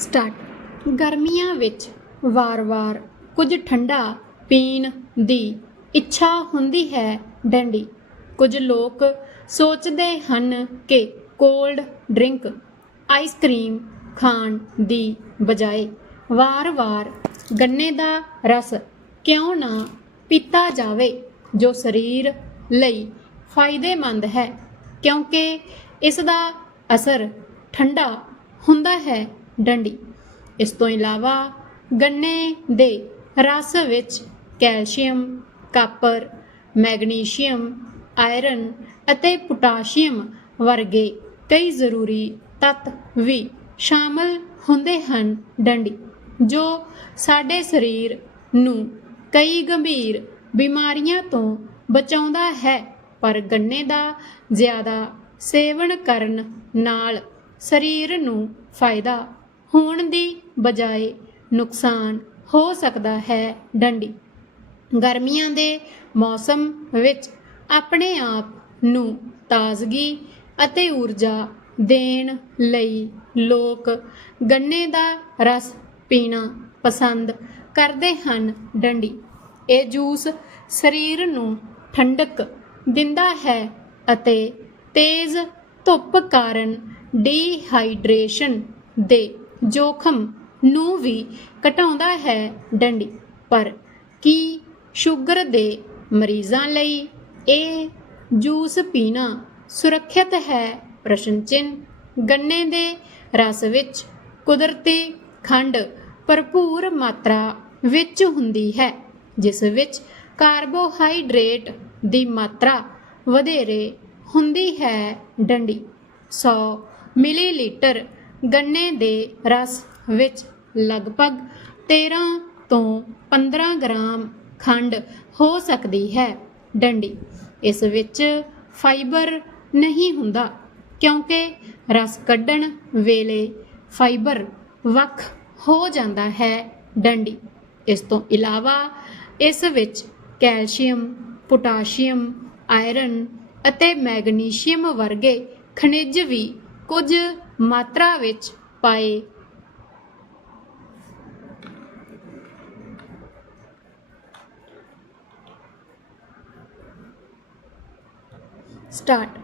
Start. ਗਰਮੀਆਂ ਵਿੱਚ ਵਾਰ-ਵਾਰ ਕੁਝ ਠੰਡਾ ਪੀਣ ਦੀ ਇੱਛਾ ਹੁੰਦੀ ਹੈ ਡੰਡੀ। ਕੁਝ ਲੋਕ ਸੋਚਦੇ ਹਨ ਕਿ ਕੋਲਡ ਡਰਿੰਕ, ਆਈਸਕ੍ਰੀਮ ਖਾਣ ਦੀ ਬਜਾਏ ਵਾਰ-ਵਾਰ ਗੰਨੇ ਦਾ ਰਸ ਕਿਉਂ ਨਾ ਪੀਤਾ ਜਾਵੇ, ਜੋ ਸਰੀਰ ਲਈ ਫਾਇਦੇਮੰਦ ਹੈ। ਕਿਉਂਕਿ ਇਸ ਦਾ ਅਸਰ ਠੰਡਾ ਹੁੰਦਾ ਹੈ ਡੰਡੀ। ਇਸ ਤੋਂ ਇਲਾਵਾ ਗੰਨੇ ਦੇ ਰਸ ਵਿੱਚ ਕੈਲਸ਼ੀਅਮ, ਕਾਪਰ, ਮੈਗਨੀਸ਼ੀਅਮ, ਆਇਰਨ ਅਤੇ ਪੋਟਾਸ਼ੀਅਮ ਵਰਗੇ ਕਈ ਜ਼ਰੂਰੀ ਤੱਤ ਵੀ ਸ਼ਾਮਲ ਹੁੰਦੇ ਹਨ ਡੰਡੀ, ਜੋ ਸਾਡੇ ਸਰੀਰ ਨੂੰ ਕਈ ਗੰਭੀਰ ਬਿਮਾਰੀਆਂ ਤੋਂ ਬਚਾਉਂਦਾ ਹੈ। ਪਰ ਗੰਨੇ ਦਾ ਜ਼ਿਆਦਾ ਸੇਵਨ ਕਰਨ ਨਾਲ ਸਰੀਰ ਨੂੰ ਫਾਇਦਾ ਹੋਣ ਦੀ ਬਜਾਏ ਨੁਕਸਾਨ ਹੋ ਸਕਦਾ ਹੈ ਡੰਡੀ। ਗਰਮੀਆਂ ਦੇ ਮੌਸਮ ਵਿੱਚ ਆਪਣੇ ਆਪ ਨੂੰ ਤਾਜ਼ਗੀ ਅਤੇ ਊਰਜਾ ਦੇਣ ਲਈ ਲੋਕ ਗੰਨੇ ਦਾ ਰਸ ਪੀਣਾ ਪਸੰਦ ਕਰਦੇ ਹਨ ਡੰਡੀ। ਇਹ ਜੂਸ ਸਰੀਰ ਨੂੰ ਠੰਡਕ ਦਿੰਦਾ ਹੈ ਅਤੇ ਤੇਜ਼ ਧੁੱਪ ਕਾਰਨ ਡੀਹਾਈਡਰੇਸ਼ਨ ਦੇ ਜੋਖਮ ਨੂੰ ਵੀ ਘਟਾਉਂਦਾ ਹੈ ਡੰਡੀ। ਪਰ ਕੀ ਸ਼ੂਗਰ ਦੇ ਮਰੀਜ਼ਾਂ ਲਈ ਇਹ ਜੂਸ ਪੀਣਾ ਸੁਰੱਖਿਅਤ ਹੈ? ਪ੍ਰਸ਼ਨ ਚਿੰਨ੍ਹ। ਗੰਨੇ ਦੇ ਰਸ ਵਿੱਚ ਕੁਦਰਤੀ ਖੰਡ ਭਰਪੂਰ ਮਾਤਰਾ ਵਿੱਚ ਹੁੰਦੀ ਹੈ, ਜਿਸ ਵਿੱਚ ਕਾਰਬੋਹਾਈਡਰੇਟ ਦੀ ਮਾਤਰਾ ਵਧੇਰੇ ਹੁੰਦੀ ਹੈ ਡੰਡੀ। 100 ਮਿਲੀਲੀਟਰ ਗੰਨੇ ਦੇ ਰਸ ਵਿੱਚ ਲਗਭਗ 13 ਤੋਂ 15 ਗ੍ਰਾਮ ਖੰਡ ਹੋ ਸਕਦੀ ਹੈ। ਡੰਡੀ, ਇਸ ਵਿੱਚ ਫਾਈਬਰ ਨਹੀਂ ਹੁੰਦਾ ਕਿਉਂਕਿ ਰਸ ਕੱਢਣ ਵੇਲੇ ਫਾਈਬਰ ਵੱਖ ਹੋ ਜਾਂਦਾ ਹੈ ਡੰਡੀ। ਇਸ ਤੋਂ ਇਲਾਵਾ ਇਸ ਵਿੱਚ ਕੈਲਸ਼ੀਅਮ, ਪੋਟਾਸ਼ੀਅਮ, ਆਇਰਨ ਅਤੇ ਮੈਗਨੀਸ਼ੀਅਮ ਵਰਗੇ ਖਣਿਜ ਵੀ ਕੁਝ ਮਾਤਰਾ ਵਿੱਚ ਪਾਏ। ਸਟਾਰਟ।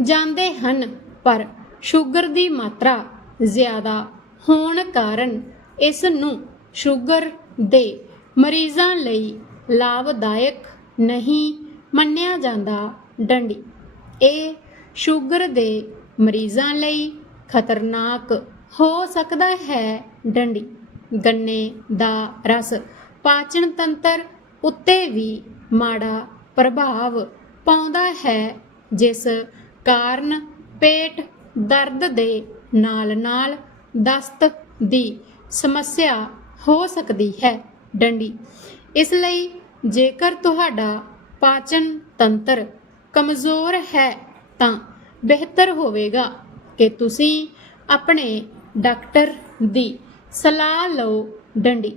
ਜਾਂਦੇ ਹਨ, ਪਰ ਸ਼ੂਗਰ ਦੀ ਮਾਤਰਾ ਜ਼ਿਆਦਾ ਹੋਣ ਕਾਰਨ ਇਸ ਨੂੰ ਸ਼ੂਗਰ ਦੇ ਮਰੀਜ਼ਾਂ ਲਈ ਲਾਭਦਾਇਕ ਨਹੀਂ ਮੰਨਿਆ ਜਾਂਦਾ। ਡੰਡੀ। ਇਹ ਸ਼ੂਗਰ ਦੇ ਮਰੀਜ਼ਾਂ ਲਈ ਖਤਰਨਾਕ ਹੋ ਸਕਦਾ ਹੈ। ਡੰਡੀ, ਗੰਨੇ ਦਾ ਰਸ, ਪਾਚਨ ਤੰਤਰ ਉੱਤੇ ਵੀ ਮਾੜਾ ਪ੍ਰਭਾਵ ਪਾਉਂਦਾ ਹੈ, ਜਿਸ ਕਾਰਨ ਪੇਟ ਦਰਦ ਦੇ ਨਾਲ-ਨਾਲ ਦਸਤ ਦੀ ਸਮੱਸਿਆ ਹੋ ਸਕਦੀ ਹੈ। ਡੰਡੀ, ਇਸ ਲਈ ਜੇਕਰ ਤੁਹਾਡਾ ਪਾਚਨ ਤੰਤਰ ਕਮਜ਼ੋਰ ਹੈ ਤਾਂ ਬਿਹਤਰ ਹੋਵੇਗਾ। ਕਿ ਤੁਸੀਂ ਆਪਣੇ ਡਾਕਟਰ ਦੀ ਸਲਾਹ ਲਓ ਡੰਡੀ।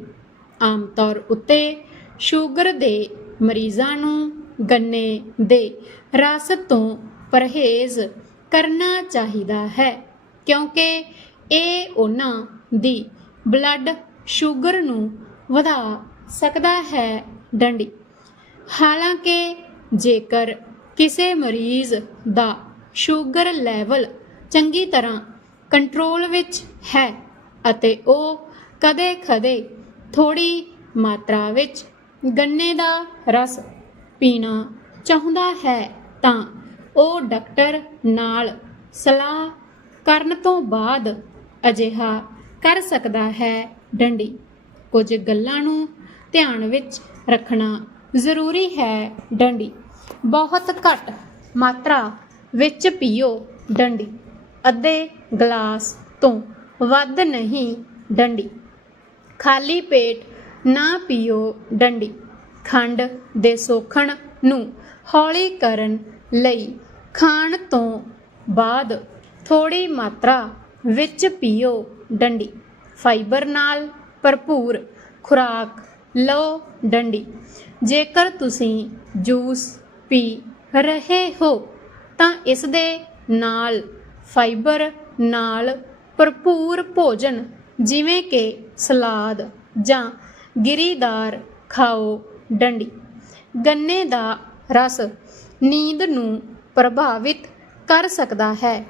ਆਮ ਤੌਰ ਉੱਤੇ ਸ਼ੂਗਰ ਦੇ ਮਰੀਜ਼ਾਂ ਨੂੰ ਗੰਨੇ ਦੇ ਰਸ ਤੋਂ ਪਰਹੇਜ਼ ਕਰਨਾ ਚਾਹੀਦਾ ਹੈ, ਕਿਉਂਕਿ ਇਹ ਉਹਨਾਂ ਦੀ ਬਲੱਡ ਸ਼ੂਗਰ ਨੂੰ ਵਧਾ ਸਕਦਾ ਹੈ ਡੰਡੀ। ਹਾਲਾਂਕਿ ਜੇਕਰ ਕਿਸੇ ਮਰੀਜ਼ ਦਾ ਸ਼ੂਗਰ ਲੈਵਲ ਚੰਗੀ ਤਰ੍ਹਾਂ ਕੰਟਰੋਲ ਵਿੱਚ ਹੈ ਅਤੇ ਉਹ ਕਦੇ-ਕਦੇ ਥੋੜੀ ਮਾਤਰਾ ਵਿੱਚ ਗੰਨੇ ਦਾ ਰਸ ਪੀਣਾ ਚਾਹੁੰਦਾ ਹੈ ਤਾਂ ਉਹ ਡਾਕਟਰ ਨਾਲ ਸਲਾਹ ਕਰਨ ਤੋਂ ਬਾਅਦ ਅਜਿਹਾ ਕਰ ਸਕਦਾ ਹੈ। ਡੰਡੀ, ਕੁਝ ਗੱਲਾਂ ਨੂੰ ਧਿਆਨ ਵਿੱਚ ਰੱਖਣਾ ਜ਼ਰੂਰੀ ਹੈ। ਡੰਡੀ, ਬਹੁਤ ਘੱਟ ਮਾਤਰਾ ਵਿੱਚ ਪੀਓ। ਡੰਡੀ ਅੱਧੇ ਗਲਾਸ ਤੋਂ ਵੱਧ ਨਹੀਂ ਡੰਡੀ। ਖਾਲੀ ਪੇਟ ਨਾ ਪੀਓ ਡੰਡੀ। ਖੰਡ ਦੇ ਸੋਖਣ ਨੂੰ ਹੌਲੀ ਕਰਨ ਲਈ ਖਾਣ ਤੋਂ ਬਾਅਦ ਥੋੜੀ ਮਾਤਰਾ ਵਿੱਚ ਪੀਓ ਡੰਡੀ। ਫਾਈਬਰ ਨਾਲ ਭਰਪੂਰ ਖੁਰਾਕ ਲਓ ਡੰਡੀ। ਜੇਕਰ ਤੁਸੀਂ ਜੂਸ ਪੀ ਰਹੇ ਹੋ, ਤਾਂ ਇਸ ਦੇ ਨਾਲ ਫਾਈਬਰ ਨਾਲ ਭਰਪੂਰ ਭੋਜਨ, ਜਿਵੇਂ ਕਿ ਸਲਾਦ ਜਾਂ ਗਿਰੀਦਾਰ ਖਾਓ ਡੰਡੀ। ਗੰਨੇ ਦਾ ਰਸ ਨੀਂਦ ਨੂੰ ਪ੍ਰਭਾਵਿਤ ਕਰ ਸਕਦਾ ਹੈ।